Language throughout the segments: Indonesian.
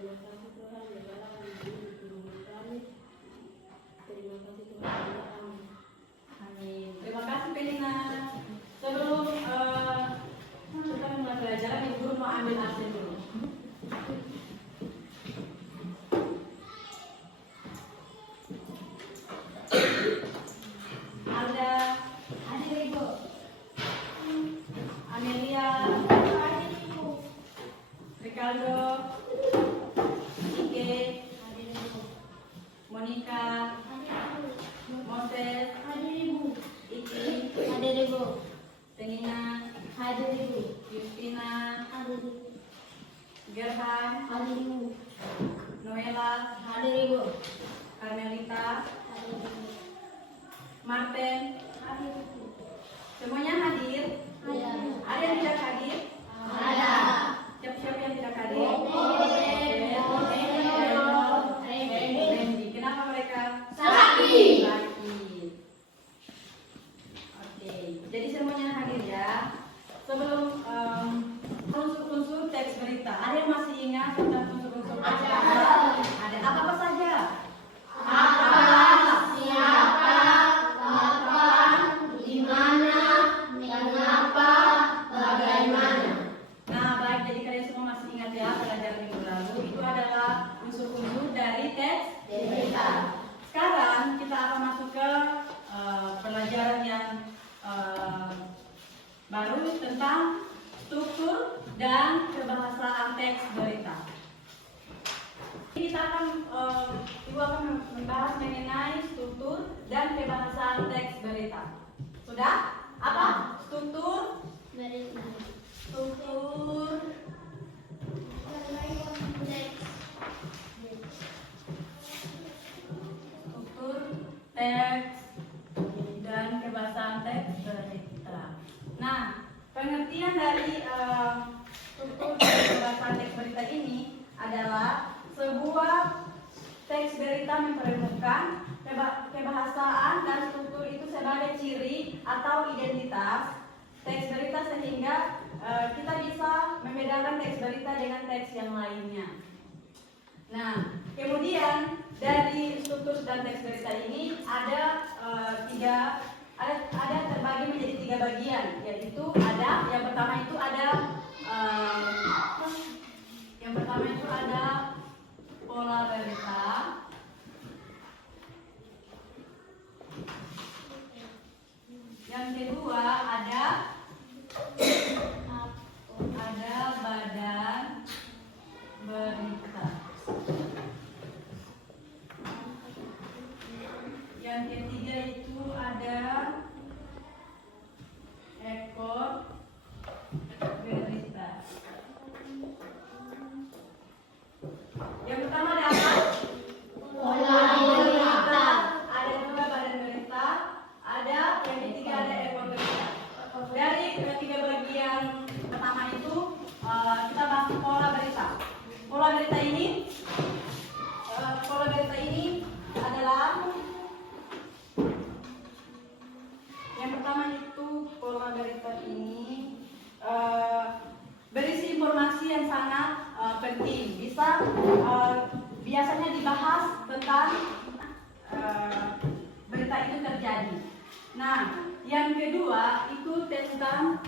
Terima kasih Tuhan, biarlah kami firman kami. Terima kasih Tuhan, amin. Amin. Terima kasih Pelina. Sebelum kita mulai pelajaran, Ibu Guru mau ambil absen dulu. Ada hadir Ibu. Amelia, hadir Ibu. Ricardo, Ike, hadir Ibu. Monica, Moses, Hadir Ibu, Iki, hadir Ibu, Penina, hadir Ibu, Justina, hadir Ibu, Gerhan, hadir Ibu, Noela, hadir Ibu, Carmelita, hadir Ibu, Martin. hadir Ibu. Semuanya hadir? Ada. Ada yang tidak hadir? Ada. Siapa-siapa yang tidak hadir? Randy. Kenapa mereka? Sakit. Sakit. Oke, jadi semuanya hadir ya. Sebelum unsur-unsur teks berita, ada yang masih ingat tentang unsur-unsur teks berita? Ada apa saja? Apa, siapa, kapan, di mana, mengapa, bagaimana. Nah, baik, jadi kalian semua masih ingat ya pelajaran minggu lalu itu adalah unsur-unsur dari teks berita. Sekarang kita akan masuk ke pelajaran yang baru tentang struktur dan kebahasaan teks berita. Kita akan Ibu akan membahas mengenai struktur dan kebahasaan teks berita. Sudah? Apa? Struktur, struktur, struktur teks dan kebahasaan teks berita. Nah, pengertian dari struktur dan kebahasaan teks berita ini adalah sebuah teks berita mempertemukan kebahasaan dan struktur itu sebagai ciri atau identitas teks berita sehingga kita bisa membedakan teks berita dengan teks yang lainnya. Nah, kemudian dari struktur dan teks berita ini ada terbagi menjadi 3 bagian, yaitu ada yang pertama itu ada pola berita. Yang kedua ada badan berita. Yang ketiga itu ada ekor berita. Yang pertama ada apa? Pola berita. Ada 2 badan berita. Ada yang ketiga ada ekor berita. Dari ketiga bagian pertama itu kita bahas pola berita. Pola berita ini adalah yang pertama itu pola berita ini berisi informasi yang sangat penting. Bisa biasanya dibahas tentang berita itu terjadi. Nah, yang kedua itu tentang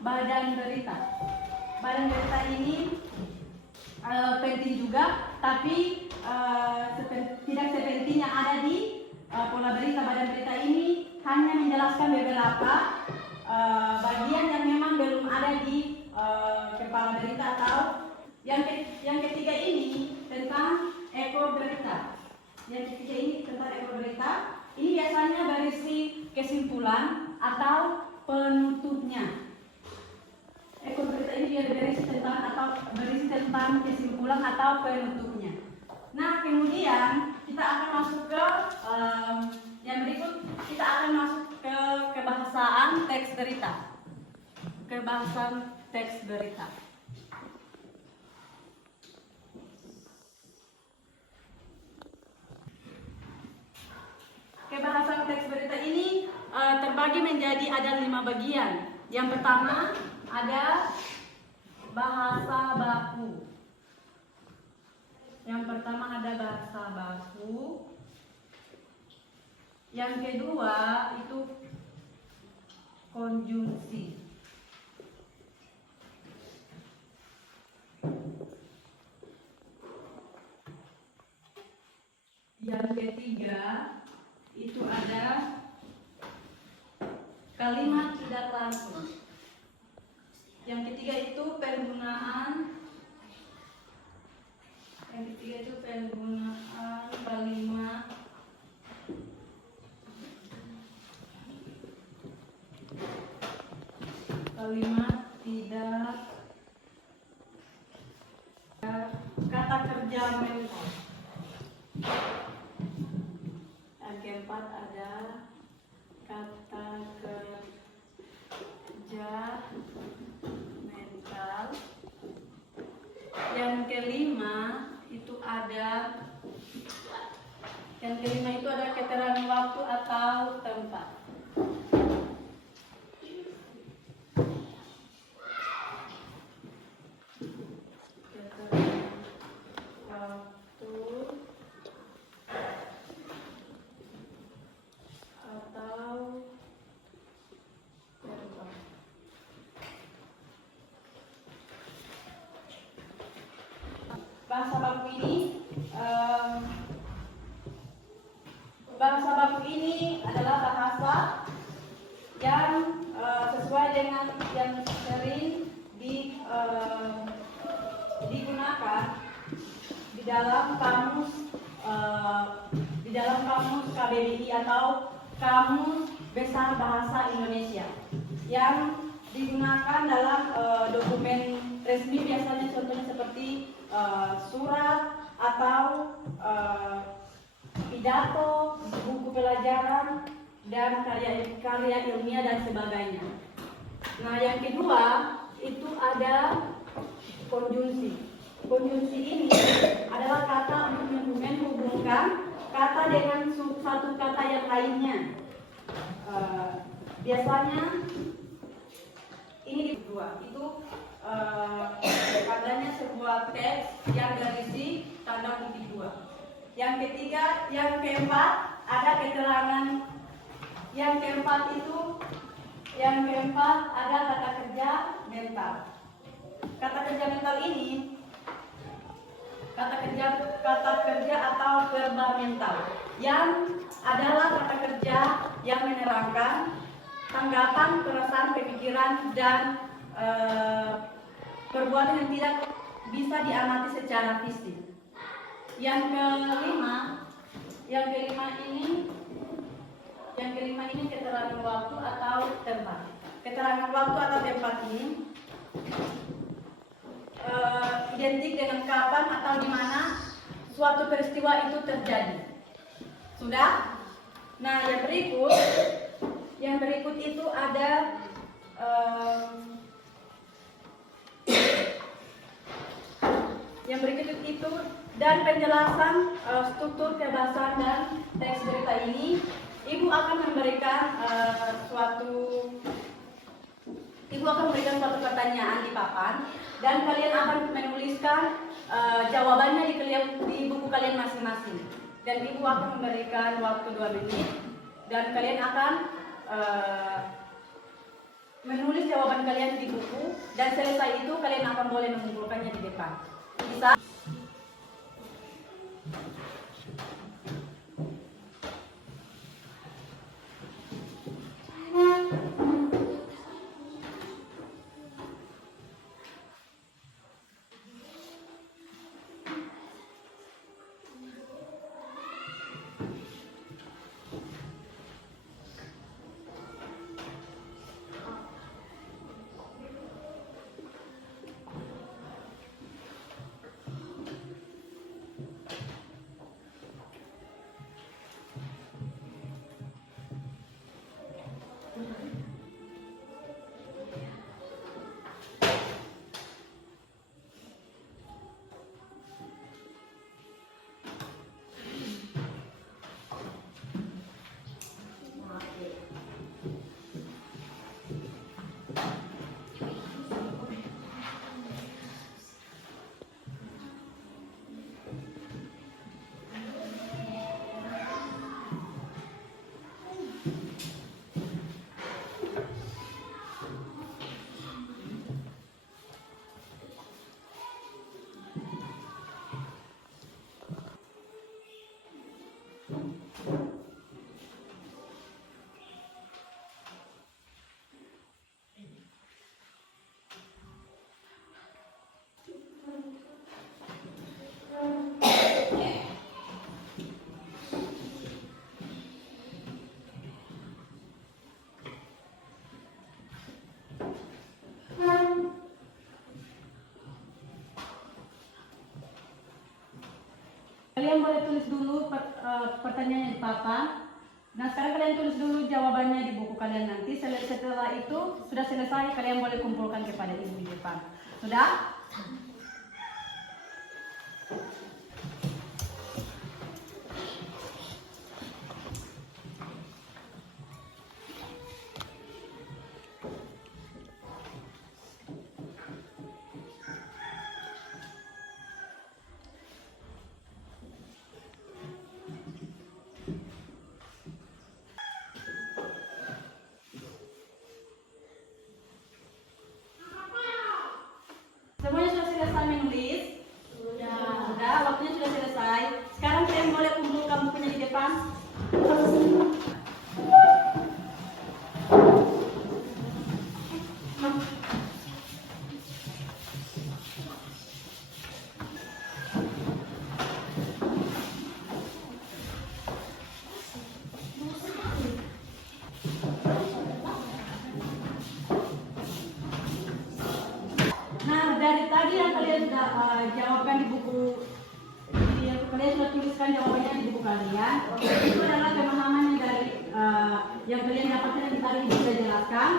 badan berita. Badan berita ini penting juga, tapi tidak sepenting yang ada di pola berita. Badan berita ini hanya menjelaskan beberapa bagian yang memang belum ada di kepala berita, atau yang ketiga ini tentang ekor berita. Yang ketiga ini tentang ekor berita. Ini biasanya berisi kesimpulan atau penutupnya. Ekor berita ini dia berisi tentang kesimpulan atau penutupnya. Nah, kemudian kita akan masuk ke yang berikut. Kita akan masuk ke kebahasaan teks berita. Kebahasaan teks berita. Kebahasaan teks berita ini terbagi menjadi ada 5 bagian. Yang pertama ada bahasa baku. baku. Yang pertama ada bahasa baku. Yang kedua itu konjungsi. Yang ketiga itu ada kalimat tidak langsung. Yang ketiga itu penggunaan kalimat tidak kata kerja mental. Yang keempat ada kata kerja mental. Yang kelima itu ada keterangan waktu atau tempat. Bahasa baku ini adalah bahasa yang sesuai dengan yang sering digunakan di dalam kamus KBBI atau Kamus Besar Bahasa Indonesia yang digunakan dalam dokumen resmi, biasanya contohnya seperti surat atau pidato, buku pelajaran, dan karya ilmiah dan sebagainya. Nah, yang kedua itu ada konjungsi. Konjungsi ini adalah kata untuk menghubungkan kata dengan satu kata yang lainnya. Biasanya ini kedua itu adanya sebuah teks yang berisi tanda kutip dua. Yang ketiga, yang keempat ada keterangan. Yang keempat ada kata kerja mental. Kata kerja mental ini kata kerja atau verba mental yang adalah kata kerja yang menerangkan tanggapan, perasaan, pemikiran, dan perbuatan yang tidak bisa diamati secara fisik. Yang kelima ini keterangan waktu atau tempat. Keterangan waktu atau tempat ini identik dengan kapan atau di mana suatu peristiwa itu terjadi. Sudah? Nah, yang berikut itu ada dan penjelasan struktur kebahasan dan teks berita ini. Ibu akan memberikan suatu pertanyaan di papan dan kalian akan menuliskan jawabannya di buku kalian masing-masing. Dan ibu akan memberikan waktu 2 menit dan kalian akan menulis jawaban kalian di buku, dan selesai itu kalian akan boleh mengumpulkannya di depan. Bisa? Kalian boleh tulis dulu pertanyaannya di papan. Nah, sekarang kalian tulis dulu jawabannya di buku kalian nanti. Setelah itu sudah selesai, kalian boleh kumpulkan kepada ibu di depan. Sudah? Semuanya sudah selesai menulis? Sudah, waktunya sudah selesai. Sekarang kalian boleh kumpulkan bukunya di depan. Nah, dari tadi yang kalian sudah jawabkan di buku, kalian sudah tuliskan jawabannya di buku kalian. Itu adalah pemahaman yang dari yang kalian dapatkan yang tadi ibu sudah jelaskan.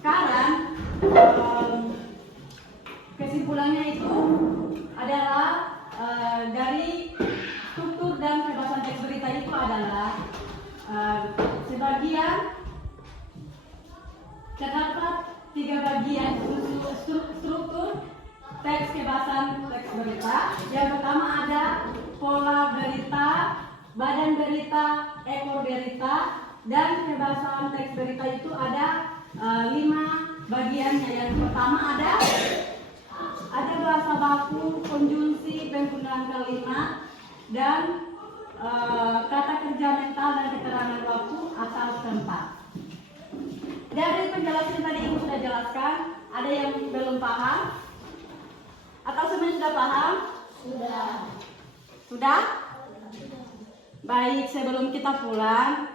Sekarang kesimpulannya itu adalah dari struktur dan kebebasan teks berita itu adalah sebagian terdapat 3 bagian struktur teks kebebasan teks berita. Yang pertama ada pola berita, badan berita, ekor berita, dan kebebasan teks berita itu ada 5 bagiannya. Yang pertama ada bahasa baku, konjungsi, penggunaan kalimat, dan kata kerja mental dan keterangan waktu asal tempat. Dari penjelasan tadi ibu sudah jelaskan, ada yang belum paham? Atau semuanya sudah paham? Sudah. Sudah? Baik, sebelum kita pulang,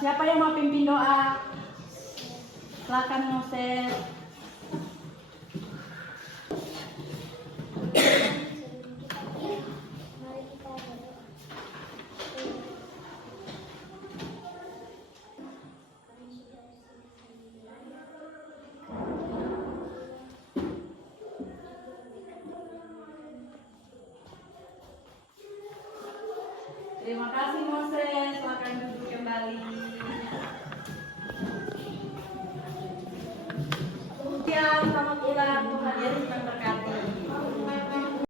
siapa yang mau pimpin doa? Silakan Moses. Terima kasih Moses, silakan duduk kembali.